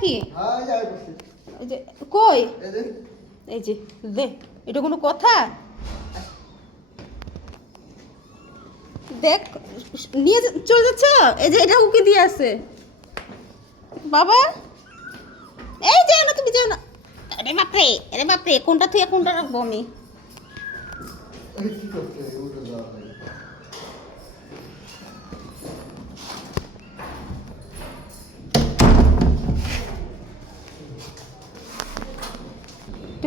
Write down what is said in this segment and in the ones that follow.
নাকি? এই যে কই, এই যে দে, এটা কোনো কথা? দেখ নিয়ে চলে যাচ্ছ। এই যে এটা উকি দিয়ে আছে বাবা। এই যাও না, তুমি যাও না। আরে বাপরে, আরে বাপরে, কোনটা থেকে কোনটা রাখবো আমি?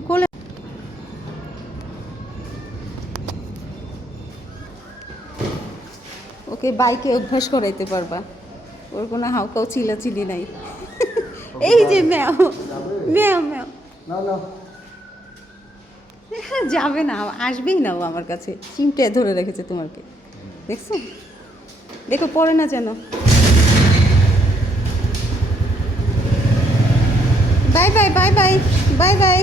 কোলে ওকে বাইকে অভ্যাস করাইতে পারবা, ওর কোনো হাউকাও চিলাচিলি নাই। এই যে ম্যাও ম্যাও ম্যাও। যাবে না, আসবেই না ও আমার কাছে, চিমটে ধরে রেখেছে তোমাকে, দেখছো? দেখো পড়ে না যেন। Bye bye bye bye bye bye,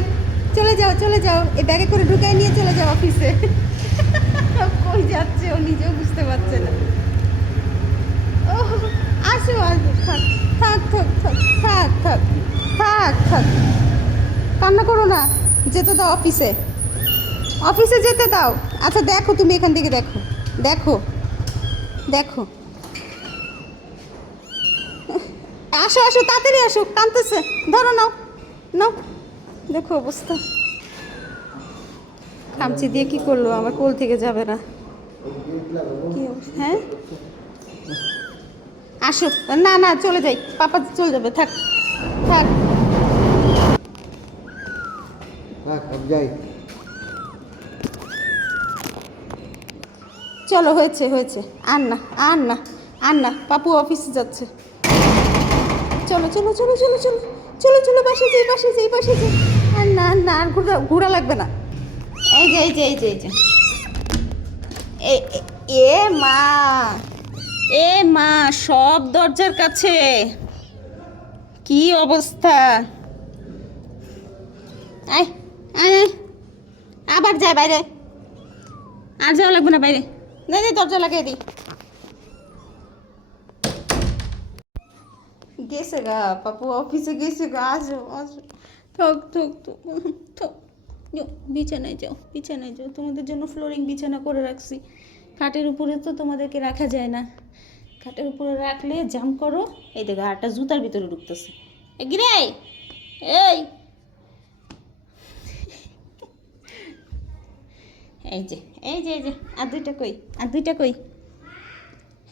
চলে যাও চলে যাও, এই ব্যাগে করে ঢুকাই নিয়ে চলে যাও অফিসে। কই যাচ্ছে ও নিজেও বুঝতে পারছে না। ও আসো আসো, থাক থাক থাক থাক থাক থাক থাক থাক, কান্না করো না, যেতে দাও অফিসে, অফিসে যেতে দাও। আচ্ছা দেখো, তুমি এখান থেকে দেখো, দেখো দেখো, আসো আসো তাড়াতাড়ি আসো, কাঁদতেছে, ধরো নাও নাও, দেখো অবস্থা। খামচি দিয়ে কি করলো, আমার কোল থেকে যাবে না। কি অবস্থা? হ্যাঁ আসো, না না চলে যাই, পাপা চলে যাবে, থাক থাক যাই। চলো, হয়েছে হয়েছে, আর না আর না আর না, পাপু অফিসে যাচ্ছে। চলো চলো চলো চলো চলো চলো চলো, বাসে যাই বাসে যাই বাসে যাই, আর না আর না, আর ঘোরা লাগবে না। এই যে এই যে এই যে এই যে, এ মা, এ মা, সব দরজার কাছে, কি অবস্থা। আয় আয় আয়, আবার যায় বাইরে, আর যাওয়া লাগবে না বাইরে, না দরজা লাগিয়ে দিই। গেছে গা পাপু, অফিসে গেছে গা, আসো আসো, থাক থাক থাক, বিছানায় যাও বিছানায় যাও, তোমাদের জন্য ফ্লোরিং বিছানা করে রাখছি। খাটের উপরে তো তোমাদেরকে রাখা যায় না, খাটের উপরে রাখলে জাম করো। এই দেখো আরটা জুতার ভিতরে ঢুকতেছে, গিরে এই, এই যে এই যে এই যে, আর দুইটা কই, আর দুইটা কই?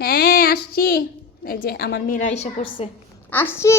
হ্যাঁ আসছি, এই যে আমার মেয়েরা এসে পড়ছে, আসছি।